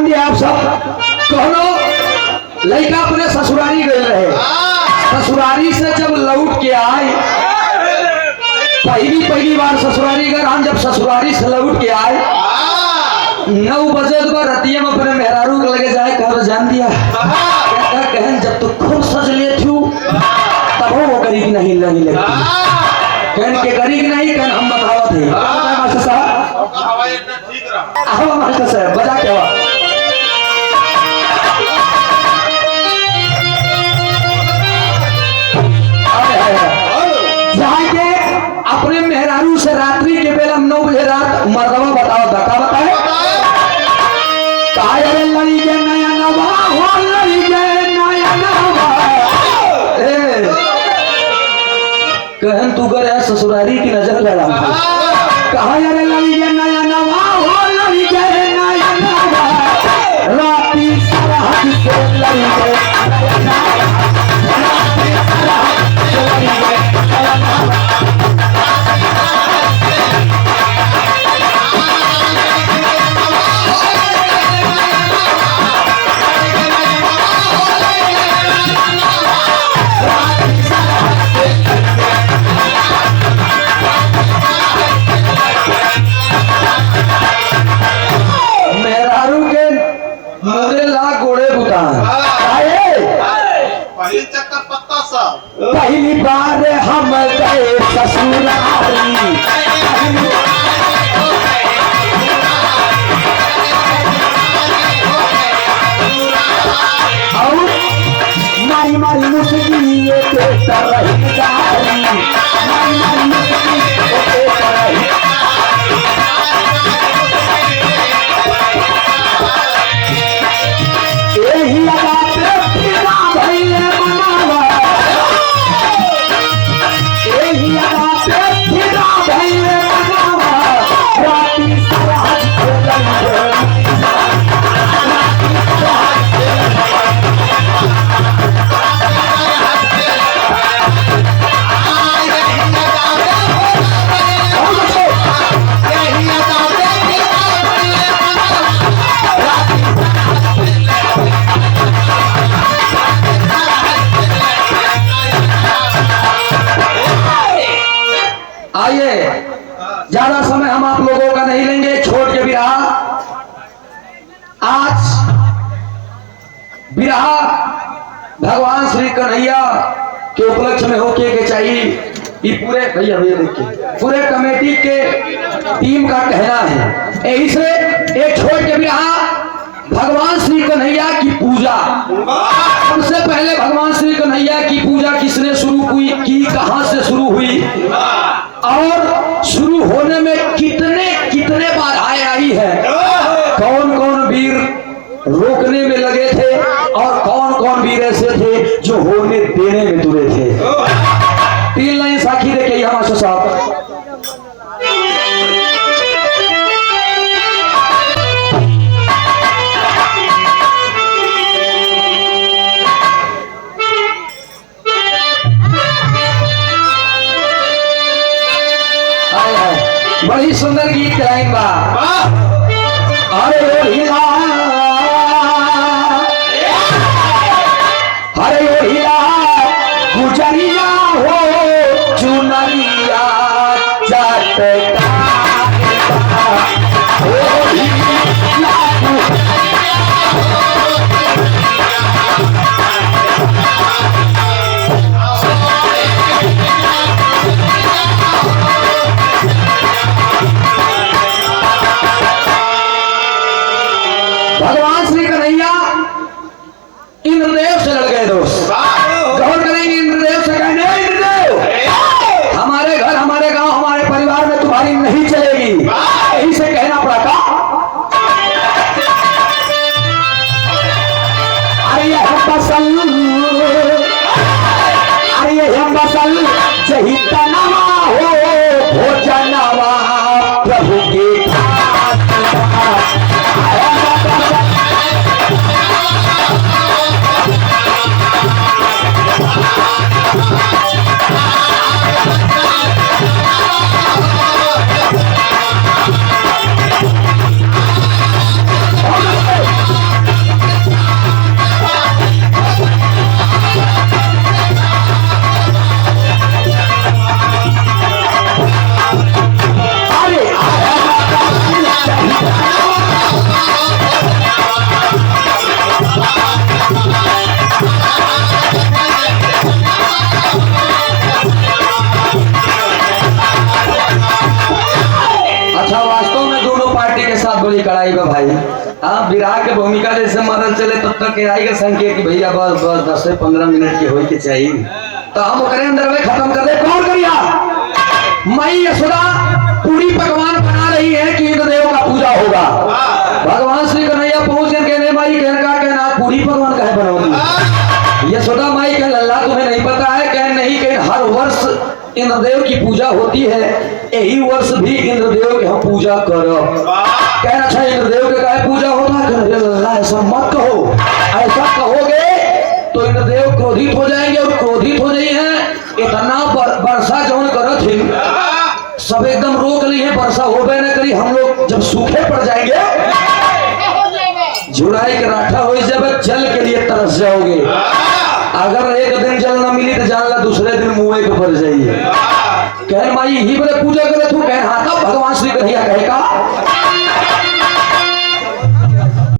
जान दिया आप सब। कहनो लड़का अपने ससुरारी गए रहे, ससुरारी से जब लौट के आए, पहली बार ससुरारी गए हम, जब ससुरारी से लौट के आए 9 बजे रतिया में अपने मेहरारू के लगे जाए, कहा जान दिया कहन जब तू खूब सज ले थू तब वो करी कि नहीं लगी लगती, कहन के करी कि नहीं, कहन हम बताओ थे मास्टर साहब, आओ मास्टर साहब बजा के आओ। जाके अपने मेहरारू से रात्रि के बेला 9 बजे रात मर्दवा बताओ धक्का बताए लड़ी के नया नवा हो, लड़ी के नया नवा कहन तू करे ससुरारी की नजर लड़ा, कहा यार लड़ी के नया नवा हो, लड़ी के नया नवा राती सरहद से लड़ी के नया नवा, राती सरहद से लड़ी के नया नवा। पहली बार हम गए ससुरारी, और मारी मारी मुस्की ये देता रही गारी, मारी मारी मुस्की ये देता रही, यही लगा पे फिरा भइले मनावा, यही लगा पे फिरा भइले मनावा राती सरहद से लड़ी ज्यादा समय हम आप लोगों का नहीं लेंगे, छोड़ के बिरहा। आज बिरहा भगवान श्री कन्हैया के उपलक्ष्य में होके के चाहिए, ये पूरे भैया देखिए पूरे कमेटी के टीम का कहना है, यही से एक छोड़ के बिरहा भगवान श्री कन्हैया की पूजा। सबसे पहले भगवान श्री कन्हैया की पूजा किसने शुरू की, कहां से शुरू हुई, और शुरू होने में कितने बाधाएं आई है, कौन कौन वीर रोकने में लगे थे और कौन कौन वीर ऐसे थे जो होने देने में तुले थे। 3 लाइन साखी देखिए यहाँ मास्टर साहब। बड़ी सुंदर गीत गाइन बा, अरे हिला अरे हिला गुजरिया हो चुनरिया चटका भगवान श्री कन्हैया इंद्रदेव से लड़ गए दोस्त। गौर करेंगे इंद्रदेव से, कहने इंद्रदेव हमारे घर हमारे गांव हमारे परिवार में तुम्हारी नहीं चलेगी, यही से कहना पड़ा था। अरे हम बसल, अरे हम बसल जही तनावा हो भोजनवा प्रभु के विराग के भूमिका जैसे मरल चले तब तक आएगा संकेत कि भैया बस बस 10 से 15 मिनट की होई के चाहिए तो हम करे अंदर में खत्म कर दे। कौन करिया माई यशोदा पूरी पकवान बना रही है कि इंद्रदेव का पूजा होगा। भगवान श्री कन्हैया पहुंच कर कहने माई कहना पूरी पकवान कहे बनाओगी। यशोदा माई कह लल्ला तुम्हें नहीं पता है? कह नहीं कह हर वर्ष इंद्रदेव की पूजा होती है, यही वर्ष भी इंद्रदेव की हम पूजा करो। कहना अच्छा इंद्रदेव के कहे पूजा होता है? ऐसा मत कहो, ऐसा कहोगे तो इंद्रदेव क्रोधित हो जाएंगे और क्रोधित हो नहीं है। इतना वर्षा जौन करत ही सब एकदम रोक ली है, वर्षा होबे न करी, हम लोग जब सूखे पड़ जाएंगे जुड़ाई के राठा हो जब जल के लिए तरस जाओगे। अगर एक दिन जल न मिली तो जान ला दूसरे दिन मुँह के पड़ जाइए। कह माई ही बड़े पूजा करे तू कह हाँ। भगवान श्री